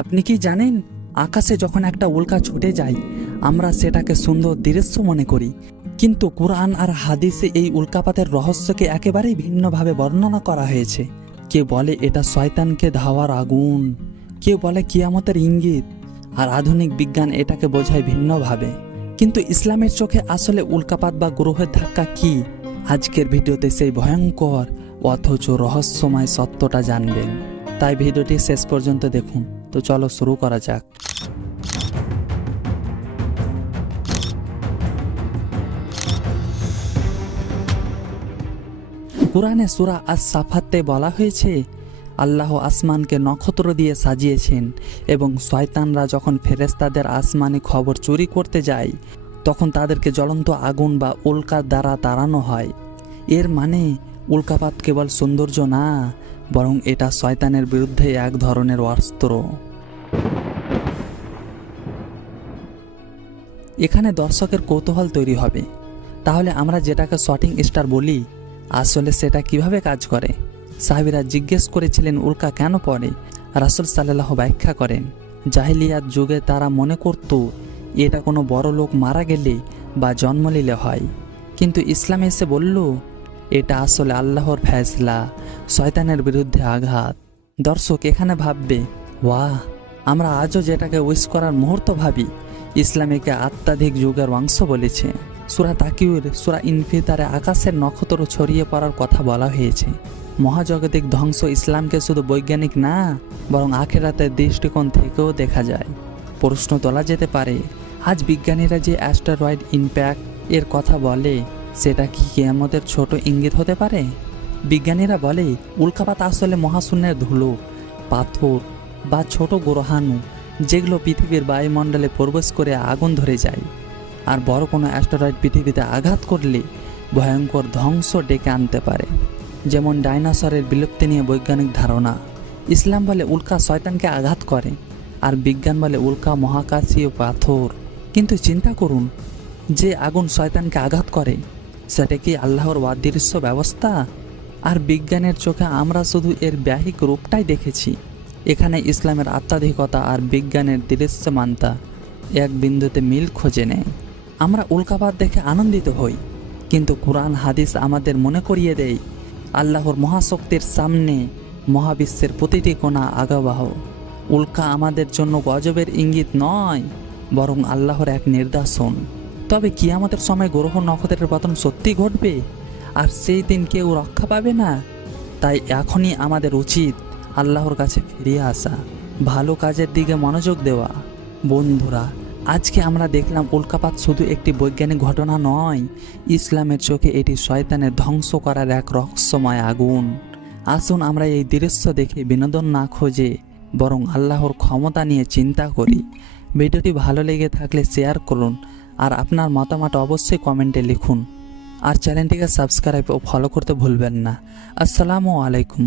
আপনি কি জানেন? আকাশে যখন একটা উল্কা ছুটে যায়, আমরা সেটাকে সুন্দর দৃশ্য মনে করি। কিন্তু কোরআন আর হাদিসে এই উল্কাপাতের রহস্যকে একেবারেই ভিন্নভাবে বর্ণনা করা হয়েছে। কে বলে এটা শয়তানকে ধাওয়ার আগুন। কেউ বলে কিয়ামতের ইঙ্গিত। আর আধুনিক বিজ্ঞান এটাকে বোঝায় ভিন্নভাবে। কিন্তু ইসলামের চোখে আসলে উল্কাপাত বা গ্রহের ধাক্কা কি? আজকের ভিডিওতে সেই ভয়ঙ্কর, অথচ রহস্যময় সত্যটা জানবেন। তাই ভিডিওটি শেষ পর্যন্ত দেখুন। তো চলো শুরু করা যাক। কোরআনে সুরা আস সাফাতে বলা হয়েছে, আল্লাহ আসমানকে নক্ষত্র দিয়ে সাজিয়েছেন এবং শয়তানরা যখন ফেরেস্তাদের আসমানি খবর চুরি করতে যায়, তখন তাদেরকে জ্বলন্ত আগুন বা উল্কার দ্বারা তাড়ানো হয়। এর মানে উল্কাপাত কেবল সৌন্দর্য না বরং এটা শয়তানের বিরুদ্ধে এক ধরনের অস্ত্র। এখানে দর্শকের কৌতূহল তৈরি হবে। তাহলে আমরা যেটাকে শটিং স্টার বলি, আসলে সেটা কীভাবে কাজ করে? সাহেবেরা জিজ্ঞেস করেছিলেন, উল্কা কেন পড়ে? রাসুল সাল্লাহ ব্যাখ্যা করেন, জাহিলিয়াত যুগে তারা মনে করত, এটা কোনো বড় লোক মারা গেলে বা জন্ম নিলে হয়। কিন্তু ইসলাম এসে বলল এটা আসলে আল্লাহর ফ্যাসলা শয়তানের বিরুদ্ধে আঘাত। দর্শক, এখানে ভাববে, ওয়াহ, আমরা আজও যেটাকে উইশ করার মুহূর্ত ভাবি, ইসলামীকে আত্মাধিক যুগের অংশ বলেছে। সুরা তাকিউর, সুরা ইনফিতারে আকাশের নক্ষত্র ছড়িয়ে পড়ার কথা বলা হয়েছে। মহাজগতিক ধ্বংস ইসলামকে শুধু বৈজ্ঞানিক না, বরং আখেরাতের দৃষ্টিকোণ থেকেও দেখা যায়। প্রশ্ন তোলা যেতে পারে, আজ বিজ্ঞানীরা যে অ্যাস্টারয়েড ইম্প্যাক্ট এর কথা বলে সেটা কি কেয়ামতের ছোট ইঙ্গিত হতে পারে? বিজ্ঞানীরা বলে, উল্কাপাত আসলে মহাশূন্যের ধুলো, পাথর বা ছোট গ্রহাণু, যেগুলো পৃথিবীর বায়ুমণ্ডলে প্রবেশ করে আগুন ধরে যায়। আর বড় কোনো অ্যাস্টেরয়েড পৃথিবীতে আঘাত করলে ভয়ঙ্কর ধ্বংস ডেকে আনতে পারে। যেমন ডাইনোসরের বিলুপ্তি নিয়ে বৈজ্ঞানিক ধারণা। ইসলাম বলে উল্কা শয়তানকে আঘাত করে, আর বিজ্ঞান বলে উল্কা মহাকাশীয় পাথর। কিন্তু চিন্তা করুন, যে আগুন শয়তানকে আঘাত করে সেটা কি আল্লাহর অদৃশ্য ব্যবস্থা? আর বিজ্ঞানের চোখে আমরা শুধু এর ব্যাহিক রূপটাই দেখেছি। এখানে ইসলামের আত্মাধিকতা আর বিজ্ঞানের দৃশ্যমানতা এক বিন্দুতে মিল খোঁজে নেয়। আমরা উল্কাপাত দেখে আনন্দিত হই, কিন্তু কোরআন হাদিস আমাদের মনে করিয়ে দেয়, আল্লাহর মহাশক্তির সামনে মহাবিশ্বের প্রতিটি কোণা আগাবাহ। উল্কা আমাদের জন্য গজবের ইঙ্গিত নয়, বরং আল্লাহর এক নির্দেশন তবে কি আমাদের সময় গ্রহ নক্ষত্রের পতন সত্যি ঘটবে? আর সেই দিন কেউ রক্ষা পাবে না? তাই এখনই আমাদের উচিত আল্লাহর কাছে ফিরিয়ে আসা, ভালো কাজের দিকে মনোযোগ দেওয়া। বন্ধুরা, আজকে আমরা দেখলাম উল্কাপাত শুধু একটি বৈজ্ঞানিক ঘটনা নয়, ইসলামের চোখে এটি শয়তানের ধ্বংস করার এক রহস্যময় আগুন। আসুন আমরা এই দৃশ্য দেখে বিনোদন না খোঁজে বরং আল্লাহর ক্ষমতা নিয়ে চিন্তা করি। ভিডিওটি ভালো লেগে থাকলে শেয়ার করুন আর আপনার মতামত অবশ্যই কমেন্টে লিখুন। আর চ্যানেলটিকে সাবস্ক্রাইব ও ফলো করতে ভুলবেন না। আসসালামু আলাইকুম।